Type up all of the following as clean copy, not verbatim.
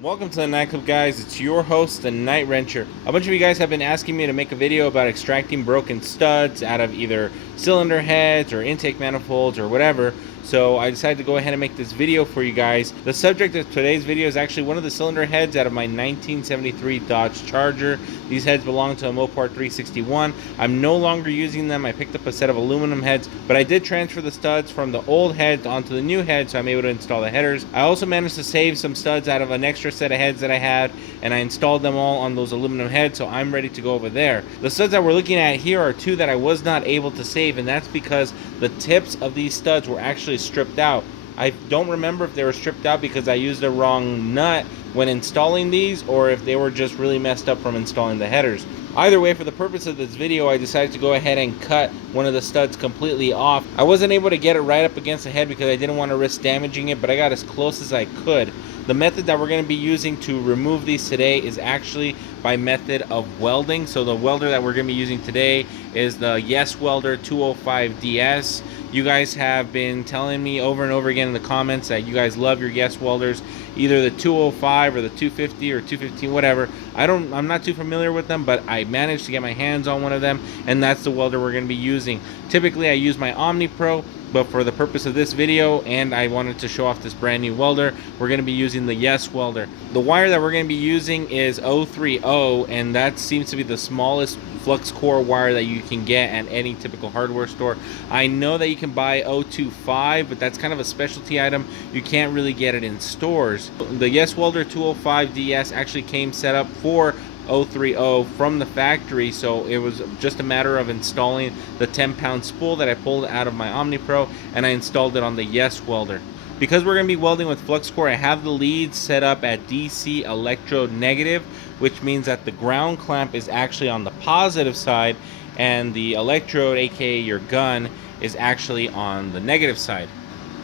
Welcome to the Nightclub, guys. It's your host, the Night Wrencher. A bunch of you guys have been asking me to make a video about extracting broken studs out of either cylinder heads or intake manifolds or whatever. So I decided to go ahead and make this video for you guys. The subject of today's video is actually one of the cylinder heads out of my 1973 Dodge Charger. These heads belong to a Mopar 361. I'm no longer using them. I picked up a set of aluminum heads, but I did transfer the studs from the old heads onto the new head, so I'm able to install the headers. I also managed to save some studs out of an extra set of heads that I had, and I installed them all on those aluminum heads, so I'm ready to go over there. The studs that we're looking at here are two that I was not able to save, and that's because the tips of these studs were actually stripped out. I don't remember if they were stripped out because I used the wrong nut when installing these, or if they were just really messed up from installing the headers. Either way, for the purpose of this video, I decided to go ahead and cut one of the studs completely off. I wasn't able to get it right up against the head because I didn't want to risk damaging it, but I got as close as I could. The method that we're going to be using to remove these today is actually by method of welding. So the welder that we're going to be using today is the Welder 205DS. You guys have been telling me over and over again in the comments that you guys love your welders, either the 205 or the 250 or 215, whatever. I'm not too familiar with them, but I managed to get my hands on one of them, and that's the welder we're going to be using. Typically I use my Omni Pro, but for the purpose of this video, and I wanted to show off this brand new welder, we're going to be using the welder. The wire that we're going to be using is 030, and that seems to be the smallest flux core wire that you can get at any typical hardware store. I know that you can buy 025, but that's kind of a specialty item. You can't really get it in stores. The Welder 205DS actually came set up for 030 from the factory, so it was just a matter of installing the 10-pound spool that I pulled out of my Omni Pro, and I installed it on the welder. Because we're going to be welding with flux core, I have the leads set up at DC electrode negative, which means that the ground clamp is actually on the positive side and the electrode, aka your gun, is actually on the negative side.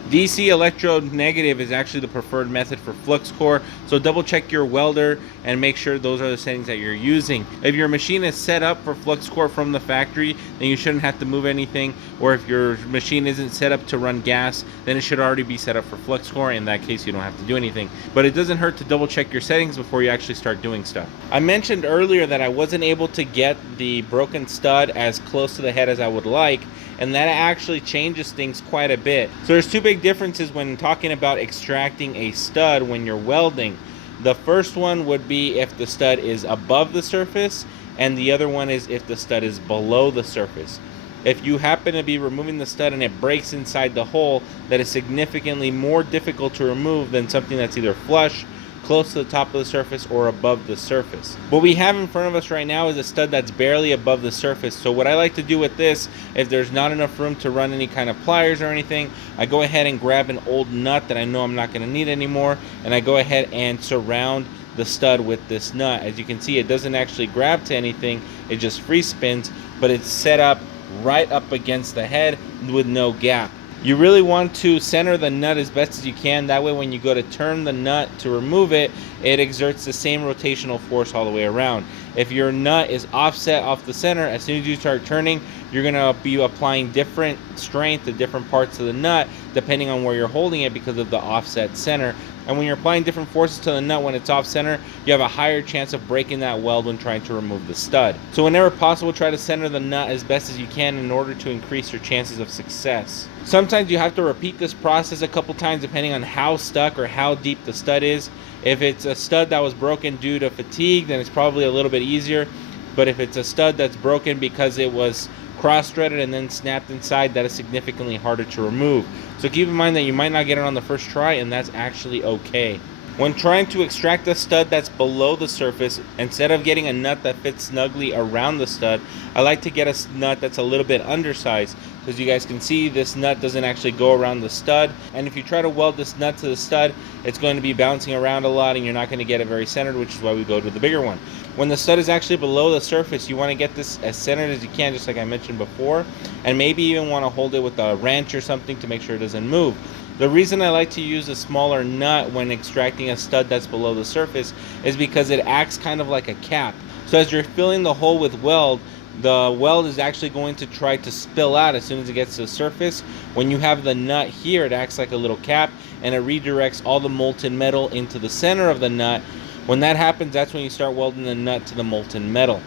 DC electrode negative is actually the preferred method for flux core, so double check your welder and make sure those are the settings that you're using. If your machine is set up for flux core from the factory, then you shouldn't have to move anything, or if your machine isn't set up to run gas, then it should already be set up for flux core. In that case, you don't have to do anything, but it doesn't hurt to double check your settings before you actually start doing stuff. I mentioned earlier that I wasn't able to get the broken stud as close to the head as I would like, and that actually changes things quite a bit. So there's two big differences when talking about extracting a stud when you're welding. The first one would be if the stud is above the surface, and the other one is if the stud is below the surface. If you happen to be removing the stud and it breaks inside the hole, that is significantly more difficult to remove than something that's either flush, close to the top of the surface, or above the surface. What we have in front of us right now is a stud that's barely above the surface. So what I like to do with this, if there's not enough room to run any kind of pliers or anything, I go ahead and grab an old nut that I know I'm not going to need anymore, and I go ahead and surround the stud with this nut. As you can see, it doesn't actually grab to anything, it just free spins, but it's set up right up against the head with no gap. You really want to center the nut as best as you can. That way when you go to turn the nut to remove it, it exerts the same rotational force all the way around. If your nut is offset off the center, as soon as you start turning, you're going to be applying different strength to different parts of the nut depending on where you're holding it because of the offset center. And when you're applying different forces to the nut when it's off center, you have a higher chance of breaking that weld when trying to remove the stud. So whenever possible, try to center the nut as best as you can in order to increase your chances of success. Sometimes you have to repeat this process a couple times depending on how stuck or how deep the stud is. If it's a stud that was broken due to fatigue, then it's probably a little bit easier. But if it's a stud that's broken because it was cross-threaded and then snapped inside, that is significantly harder to remove. So keep in mind that you might not get it on the first try, and that's actually okay. When trying to extract a stud that's below the surface, instead of getting a nut that fits snugly around the stud, I like to get a nut that's a little bit undersized. As you guys can see, this nut doesn't actually go around the stud, and if you try to weld this nut to the stud, it's going to be bouncing around a lot and you're not going to get it very centered, which is why we go to the bigger one. When the stud is actually below the surface, you want to get this as centered as you can, just like I mentioned before, and maybe even want to hold it with a wrench or something to make sure it doesn't move. The reason I like to use a smaller nut when extracting a stud that's below the surface is because it acts kind of like a cap. So as you're filling the hole with weld, the weld is actually going to try to spill out as soon as it gets to the surface. When you have the nut here, it acts like a little cap and it redirects all the molten metal into the center of the nut. When that happens, that's when you start welding the nut to the molten metal.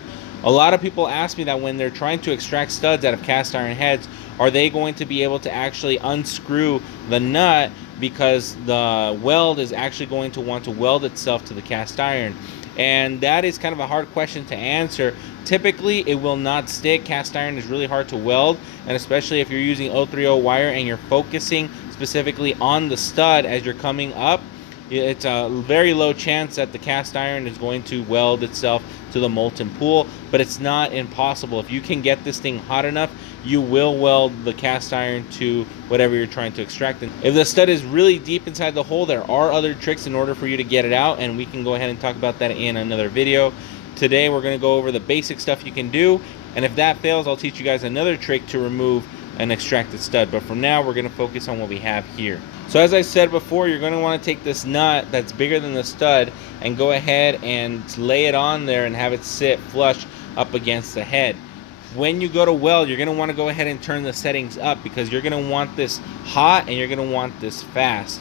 A lot of people ask me that when they're trying to extract studs out of cast iron heads, are they going to be able to actually unscrew the nut, because the weld is actually going to want to weld itself to the cast iron? And that is kind of a hard question to answer. Typically, it will not stick. Cast iron is really hard to weld, and especially if you're using 030 wire and you're focusing specifically on the stud as you're coming up, it's a very low chance that the cast iron is going to weld itself to the molten pool, but it's not impossible. If you can get this thing hot enough, you will weld the cast iron to whatever you're trying to extract. And if the stud is really deep inside the hole, there are other tricks in order for you to get it out, and we can go ahead and talk about that in another video. Today we're going to go over the basic stuff you can do, and if that fails, I'll teach you guys another trick to remove an extracted stud. But for now, we're going to focus on what we have here. So as I said before, you're going to want to take this nut that's bigger than the stud and go ahead and lay it on there and have it sit flush up against the head. When you go to weld, you're going to want to go ahead and turn the settings up, because you're going to want this hot and you're going to want this fast.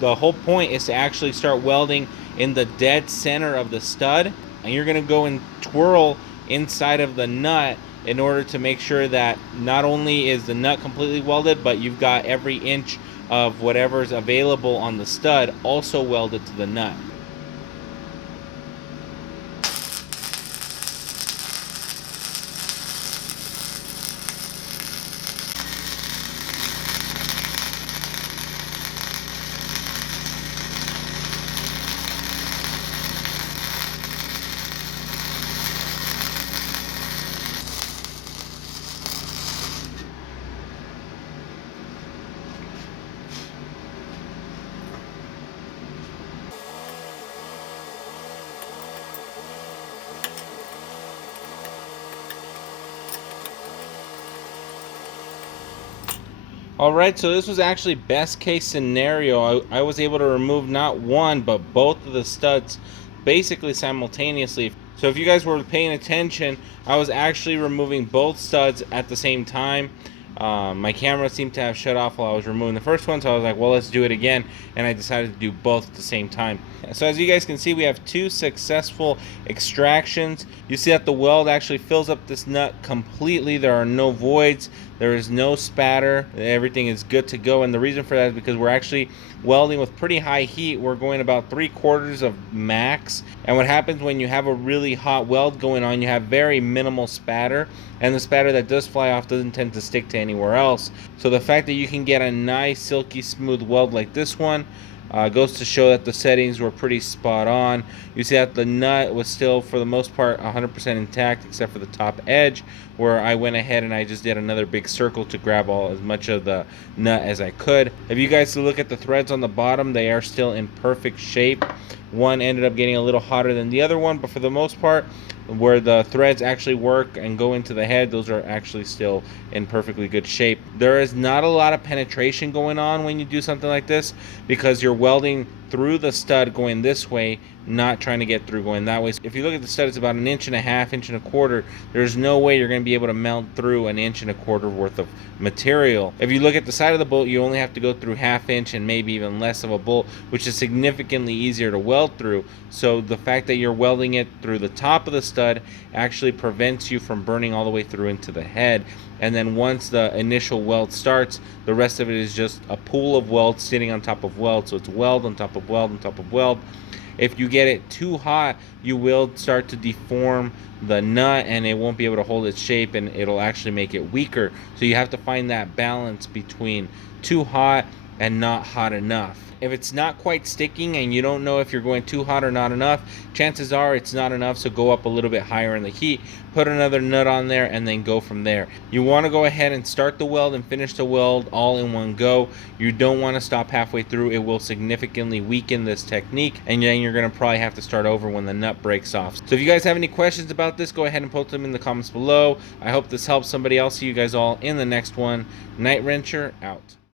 The whole point is to actually start welding in the dead center of the stud, and you're going to go and twirl inside of the nut in order to make sure that not only is the nut completely welded, but you've got every inch of whatever's available on the stud also welded to the nut. Alright, so this was actually best case scenario. I was able to remove not one, but both of the studs basically simultaneously. So if you guys were paying attention, I was actually removing both studs at the same time. My camera seemed to have shut off while I was removing the first one, so I was like, well, let's do it again, and I decided to do both at the same time. So as you guys can see, we have two successful extractions. You see that the weld actually fills up this nut completely. There are no voids, there is no spatter, everything is good to go. And the reason for that is because we're actually welding with pretty high heat. We're going about 3/4 of max, and what happens when you have a really hot weld going on, you have very minimal spatter, and the spatter that does fly off doesn't tend to stick to anywhere else. So the fact that you can get a nice silky smooth weld like this one goes to show that the settings were pretty spot on. You see that the nut was still, for the most part, 100% intact, except for the top edge, where I went ahead and I just did another big circle to grab as much of the nut as I could. If you guys look at the threads on the bottom, they are still in perfect shape. One ended up getting a little hotter than the other one, but for the most part, where the threads actually work and go into the head, those are actually still in perfectly good shape. There is not a lot of penetration going on when you do something like this, because you're welding through the stud going this way, not trying to get through going that way. So if you look at the stud, it's about 1.5 inches, 1.25 inches. There's no way you're going to be able to melt through 1.25 inches worth of material. If you look at the side of the bolt, you only have to go through 1/2 inch and maybe even less of a bolt, which is significantly easier to weld through. So the fact that you're welding it through the top of the stud actually prevents you from burning all the way through into the head. And then once the initial weld starts, the rest of it is just a pool of weld sitting on top of weld. So it's weld on top of weld on top of weld. If you get it too hot, you will start to deform the nut and it won't be able to hold its shape, and it'll actually make it weaker. So you have to find that balance between too hot and not hot enough. If it's not quite sticking and you don't know if you're going too hot or not enough, chances are it's not enough, so go up a little bit higher in the heat, put another nut on there, and then go from there. You want to go ahead and start the weld and finish the weld all in one go. You don't want to stop halfway through. It will significantly weaken this technique, and then you're going to probably have to start over when the nut breaks off. So if you guys have any questions about this, go ahead and post them in the comments below. I hope this helps somebody else. See you guys all in the next one. Night Wrencher out.